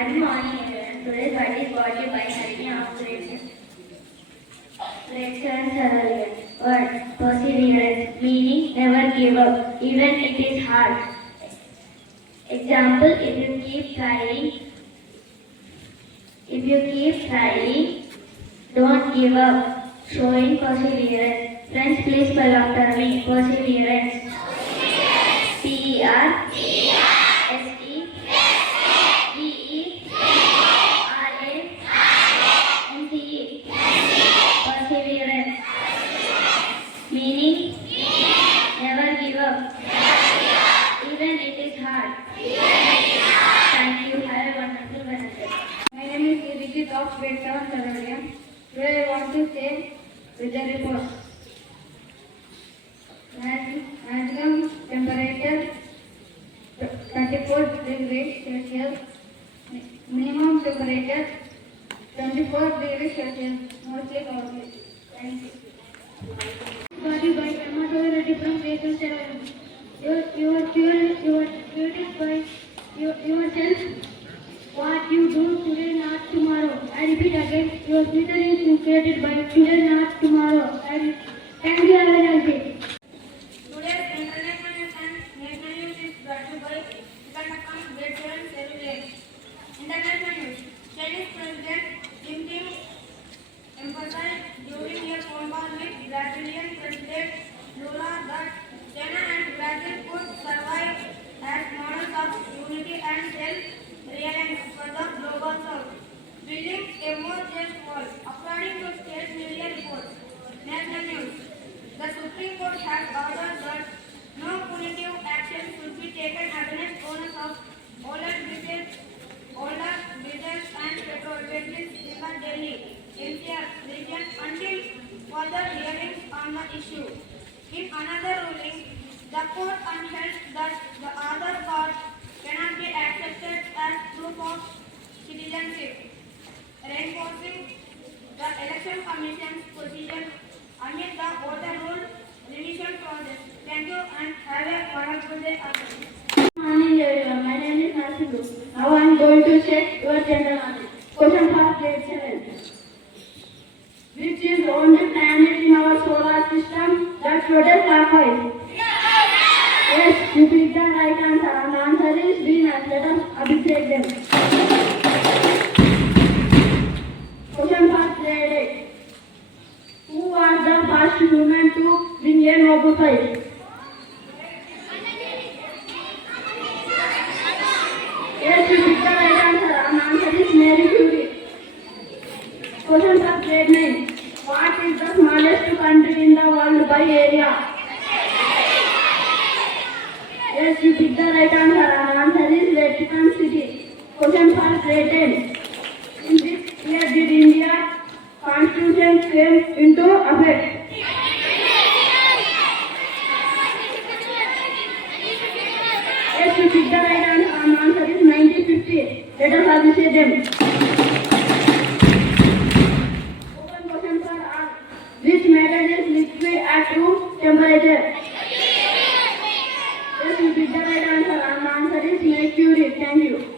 Good morning, everyone. Today's party is brought to you by Helping of Grade VII Cerulean. Word perseverance, meaning never give up, even it is hard. Example: if you keep trying, don't give up. Showing perseverance. Friends, please spell after me. Perseverance. Perseverance. Perseverance. Meaning never give up. Even it is hard. Thank you. Have a wonderful Wednesday. My name is of Grade VII Cerulean. Today I want to say with the report. Maximum temperature 34 degrees Celsius. Minimum temperature 24 degrees Celsius. Mostly covered. Thank you. Body by dermatology from Grade VII Cerulean. You are curated by yourself. What you do today, not tomorrow. I repeat again, your future is created by today, not tomorrow. And thank you, have a nice day. Today's international news and national news is brought to you by Grade VII Cerulean. International news. Chinese President Xi Jinping emphasized during a phone call with Brazilian President Lula that China and Brazil could survive as models of unity and self-reliance for the global south, building a more just world. According to state media reports, national news, the Supreme Court has ordered that no punitive action should be taken against owners of older bridges and petrol stations in the Delhi NCR region until further hearings on the issue. In another ruling, the court upheld that the Aadhaar card cannot be accepted as proof of citizenship, reinforcing the Election Commission's position amid the voter rule revision process. Thank you and have a wonderful day. Good morning, everyone. My name is Nasiru. Now I am going to check your general knowledge. Question for Grade 7. Which is the only planet in our solar system that rotates clockwise? Yes, you picked the right answer. And the answer is Venus. Let us appreciate them. Question for Grade 8. Who was the first human to win a Nobel Prize? Yes, you picked the right answer. And the answer is Mary Curie. Question for Grade 9. What is the smallest country in the world by area? Yes, you picked the right answer. And the answer is Vatican City. Question for Grade 10. In which year did India Constitution came into effect? Yes, you picked the right answer. And the answer is 1950. Let us appreciate them. Which metal is liquid at room temperature? Yes, you picked the right answer. And the answer is mercury. Thank you.